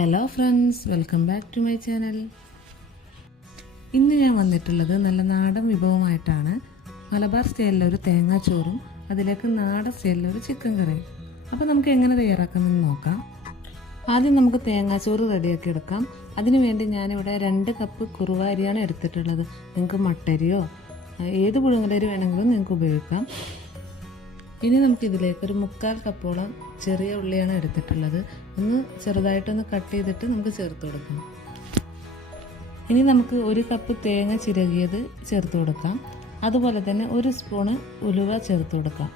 Hello friends, welcome back to my channel. ഇന്ന് ഞാൻ വന്നിട്ടുള്ളത് നല്ല നാടൻ വിഭവമായിട്ടാണ്. മലബാർ സ്റ്റൈലിലൊരു തേങ്ങാച്ചോറും അതിലേക്ക് നാടൻ സ്റ്റൈലിലൊരു ചിക്കൻ കറിയും. അപ്പോൾ നമുക്ക് എങ്ങനെ തയ്യാറാക്കാമെന്ന് നോക്കാം. ആദ്യം നമുക്ക് തേങ്ങാച്ചോറ് റെഡിയാക്കി എടുക്കാം. അതിനു വേണ്ടി ഞാനിവിടെ 2 കപ്പ് കുറുവ അരിയാണ് എടുത്തിട്ടുള്ളത്. നിങ്ങൾക്ക് മട്ടരിയോ ഏത് പുഴുങ്ങലരി വേണമെങ്കിലും നിങ്ങൾക്ക് ഉപയോഗിക്കാം. ഇനി നമുക്കിതിലേക്ക് ഒരു 3/4 കപ്പോളം ചെറിയ ഉള്ളിയാണ് എടുത്തിട്ടുള്ളത്. ഒന്ന് ചെറുതായിട്ടൊന്ന് കട്ട് ചെയ്തിട്ട് നമുക്ക് ചേർത്ത് കൊടുക്കാം. ഇനി നമുക്ക് 1 കപ്പ് തേങ്ങ ചിരകിയത് ചേർത്ത് കൊടുക്കാം. അതുപോലെ തന്നെ 1 സ്പൂണ് ഉലുവ ചേർത്ത് കൊടുക്കാം.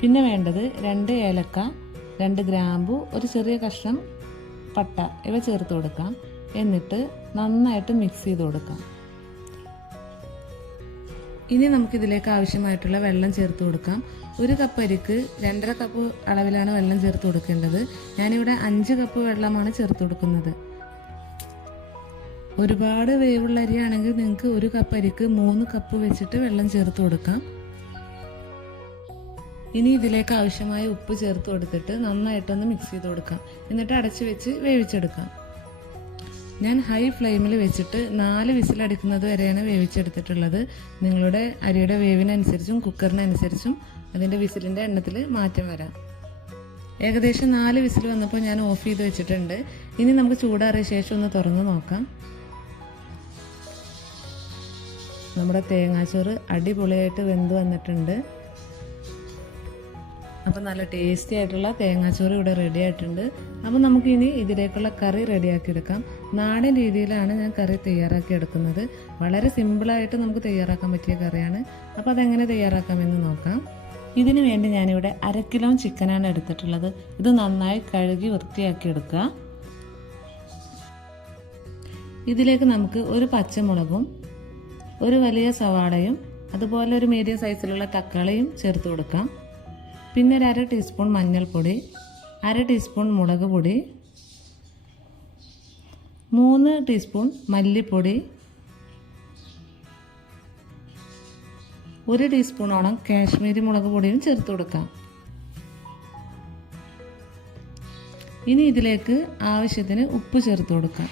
പിന്നെ വേണ്ടത് 2 ഏലക്ക, 2 ഗ്രാമ്പു, ഒരു ചെറിയ കഷ്ണം പട്ട ഇവ ചേർത്ത് കൊടുക്കാം. എന്നിട്ട് നന്നായിട്ട് മിക്സ് ചെയ്ത് കൊടുക്കാം. ഇനി നമുക്കിതിലേക്ക് ആവശ്യമായിട്ടുള്ള വെള്ളം ചേർത്ത് കൊടുക്കാം. 1 കപ്പ് അരിക്ക് 2.5 കപ്പ് അളവിലാണ് വെള്ളം ചേർത്ത് കൊടുക്കേണ്ടത്. ഞാനിവിടെ 5 കപ്പ് വെള്ളമാണ് ചേർത്ത് കൊടുക്കുന്നത്. ഒരുപാട് വേവുള്ള അരിയാണെങ്കിൽ നിങ്ങൾക്ക് 1 കപ്പ് അരിക്ക് 3 കപ്പ് വെച്ചിട്ട് വെള്ളം ചേർത്ത് കൊടുക്കാം. ഇനി ഇതിലേക്ക് ആവശ്യമായ ഉപ്പ് ചേർത്ത് കൊടുത്തിട്ട് നന്നായിട്ടൊന്ന് മിക്സ് ചെയ്ത് കൊടുക്കാം. എന്നിട്ട് അടച്ചു വെച്ച് വേവിച്ചെടുക്കാം. ഞാൻ ഹൈ ഫ്ലെയിമിൽ വെച്ചിട്ട് 4 വിസിലടിക്കുന്നത് വരെയാണ് വേവിച്ചെടുത്തിട്ടുള്ളത്. നിങ്ങളുടെ അരിയുടെ വേവിനനുസരിച്ചും കുക്കറിനനുസരിച്ചും അതിൻ്റെ വിസിലിൻ്റെ എണ്ണത്തിൽ മാറ്റം വരാം. ഏകദേശം 4 വിസിൽ വന്നപ്പോൾ ഞാൻ ഓഫ് ചെയ്ത് വെച്ചിട്ടുണ്ട്. ഇനി നമുക്ക് ചൂടാറിയ ശേഷം ഒന്ന് തുറന്ന് നോക്കാം. നമ്മുടെ തേങ്ങാച്ചോറ് അടിപൊളിയായിട്ട് വെന്ത് വന്നിട്ടുണ്ട്. അപ്പോൾ നല്ല ടേസ്റ്റി ആയിട്ടുള്ള തേങ്ങാച്ചോറ് ഇവിടെ റെഡി ആയിട്ടുണ്ട്. അപ്പോൾ നമുക്കിനി ഇതിലേക്കുള്ള കറി റെഡിയാക്കി എടുക്കാം. നാടൻ രീതിയിലാണ് ഞാൻ കറി തയ്യാറാക്കി എടുക്കുന്നത്. വളരെ സിമ്പിളായിട്ട് നമുക്ക് തയ്യാറാക്കാൻ പറ്റിയ കറിയാണ്. അപ്പോൾ അതെങ്ങനെ തയ്യാറാക്കാമെന്ന് നോക്കാം. ഇതിനു വേണ്ടി ഞാനിവിടെ 1/2 കിലോ ചിക്കനാണ് എടുത്തിട്ടുള്ളത്. ഇത് നന്നായി കഴുകി വൃത്തിയാക്കി എടുക്കുക. ഇതിലേക്ക് നമുക്ക് 1 പച്ചമുളകും 1 വലിയ സവാളയും അതുപോലെ ഒരു മീഡിയം സൈസിലുള്ള തക്കാളിയും ചേർത്ത് കൊടുക്കാം. പിന്നെ 1/2 ടീസ്പൂൺ മഞ്ഞൾപ്പൊടി, 1/2 ടീസ്പൂൺ മുളക് പൊടി, 3 ടീസ്പൂൺ മല്ലിപ്പൊടി, 1 ടീസ്പൂണോളം കാശ്മീരി മുളക് പൊടിയും ചേർത്ത് കൊടുക്കാം. ഇനി ഇതിലേക്ക് ആവശ്യത്തിന് ഉപ്പ് ചേർത്ത് കൊടുക്കാം.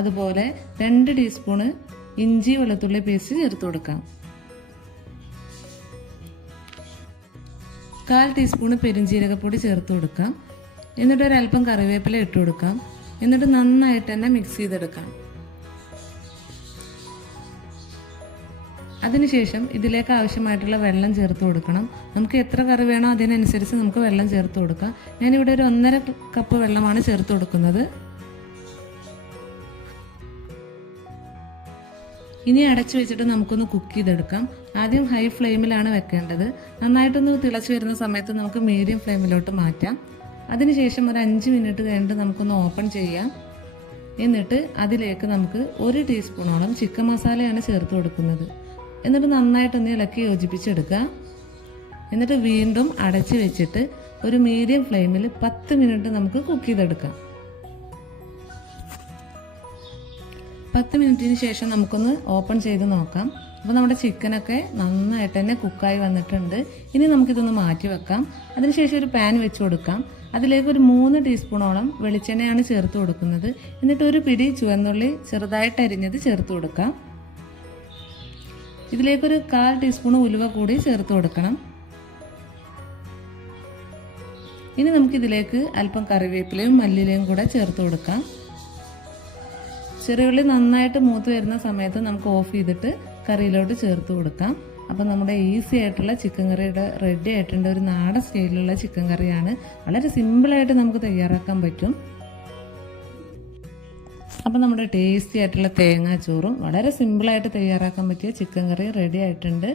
അതുപോലെ 2 ടീസ്പൂണ് ഇഞ്ചി വെളുത്തുള്ളി പേസ്റ്റ് ചേർത്ത് കൊടുക്കാം. 1/4 ടീസ്പൂണ് പെരുംജീരകപ്പൊടി ചേർത്ത് കൊടുക്കാം. എന്നിട്ട് ഒരല്പം കറിവേപ്പില ഇട്ട് കൊടുക്കാം. എന്നിട്ട് നന്നായിട്ട് തന്നെ മിക്സ് ചെയ്തെടുക്കാം. അതിനുശേഷം ഇതിലേക്ക് ആവശ്യമായിട്ടുള്ള വെള്ളം ചേർത്ത് കൊടുക്കണം. നമുക്ക് എത്ര കറി വേണോ അതിനനുസരിച്ച് നമുക്ക് വെള്ളം ചേർത്ത് കൊടുക്കാം. ഞാനിവിടെ ഒരു 1.5 കപ്പ് വെള്ളമാണ് ചേർത്ത് കൊടുക്കുന്നത്. ഇനി അടച്ചു വെച്ചിട്ട് നമുക്കൊന്ന് കുക്ക് ചെയ്തെടുക്കാം. ആദ്യം ഹൈ ഫ്ലെയിമിലാണ് വെക്കേണ്ടത്. നന്നായിട്ടൊന്ന് തിളച്ച് വരുന്ന സമയത്ത് നമുക്ക് മീഡിയം ഫ്ലെയിമിലോട്ട് മാറ്റാം. അതിനുശേഷം ഒരു 5 മിനിറ്റ് കഴിഞ്ഞിട്ട് നമുക്കൊന്ന് ഓപ്പൺ ചെയ്യാം. എന്നിട്ട് അതിലേക്ക് നമുക്ക് 1 ടീസ്പൂണോളം ചിക്കൻ മസാലയാണ് ചേർത്ത് കൊടുക്കുന്നത്. എന്നിട്ട് നന്നായിട്ടൊന്ന് ഇളക്കി യോജിപ്പിച്ചെടുക്കുക. എന്നിട്ട് വീണ്ടും അടച്ചു വെച്ചിട്ട് ഒരു മീഡിയം ഫ്ലെയിമിൽ 10 മിനിറ്റ് നമുക്ക് കുക്ക് ചെയ്തെടുക്കാം. 10 മിനിറ്റിന് ശേഷം നമുക്കൊന്ന് ഓപ്പൺ ചെയ്ത് നോക്കാം. അപ്പോൾ നമ്മുടെ ചിക്കനൊക്കെ നന്നായിട്ട് തന്നെ കുക്കായി വന്നിട്ടുണ്ട്. ഇനി നമുക്കിതൊന്ന് മാറ്റി വെക്കാം. അതിനുശേഷം ഒരു പാൻ വെച്ച് കൊടുക്കാം. അതിലേക്ക് ഒരു 3 ടീസ്പൂണോളം വെളിച്ചെണ്ണയാണ് ചേർത്ത് കൊടുക്കുന്നത്. എന്നിട്ട് ഒരു പിടി ചുവന്നുള്ളി ചെറുതായിട്ട് അരിഞ്ഞത് ചേർത്ത് കൊടുക്കാം. ഇതിലേക്കൊരു 1/4 ടീസ്പൂൺ ഉലുവ കൂടി ചേർത്ത് കൊടുക്കണം. ഇനി നമുക്കിതിലേക്ക് അല്പം കറിവേപ്പിലയും മല്ലിയിലയും കൂടെ ചേർത്ത് കൊടുക്കാം. ചെറിയുള്ളി നന്നായിട്ട് മൂത്ത് വരുന്ന സമയത്ത് നമുക്ക് ഓഫ് ചെയ്തിട്ട് കറിയിലോട്ട് ചേർത്ത് കൊടുക്കാം. അപ്പോൾ നമ്മുടെ ഈസി ആയിട്ടുള്ള ചിക്കൻ കറിയുടെ റെഡി ആയിട്ടുണ്ട്. ഒരു നാടൻ സ്റ്റൈലിലുള്ള ചിക്കൻ കറിയാണ്. വളരെ സിമ്പിളായിട്ട് നമുക്ക് തയ്യാറാക്കാൻ പറ്റും. അപ്പോൾ നമ്മുടെ ടേസ്റ്റി ആയിട്ടുള്ള തേങ്ങാച്ചോറും വളരെ സിമ്പിളായിട്ട് തയ്യാറാക്കാൻ പറ്റിയ ചിക്കൻ കറി റെഡി ആയിട്ടുണ്ട്.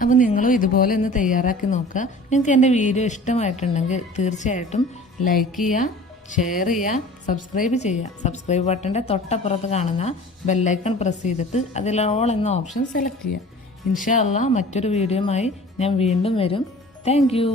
അപ്പോൾ നിങ്ങളും ഇതുപോലെ ഒന്ന് തയ്യാറാക്കി നോക്കുക. നിങ്ങൾക്ക് എൻ്റെ വീഡിയോ ഇഷ്ടമായിട്ടുണ്ടെങ്കിൽ തീർച്ചയായിട്ടും ലൈക്ക് ചെയ്യുക, ഷെയർ ചെയ്യുക, സബ്സ്ക്രൈബ് ചെയ്യുക. സബ്സ്ക്രൈബ് ബട്ടൻ്റെ തൊട്ടപ്പുറത്ത് കാണുന്ന ബെല്ലൈക്കൺ പ്രസ് ചെയ്തിട്ട് അതിൽ ഓൾ എന്ന ഓപ്ഷൻ സെലക്ട് ചെയ്യുക. ഇൻഷാ അല്ലാഹ് മറ്റൊരു വീഡിയോയുമായി ഞാൻ വീണ്ടും വരും. Thank you.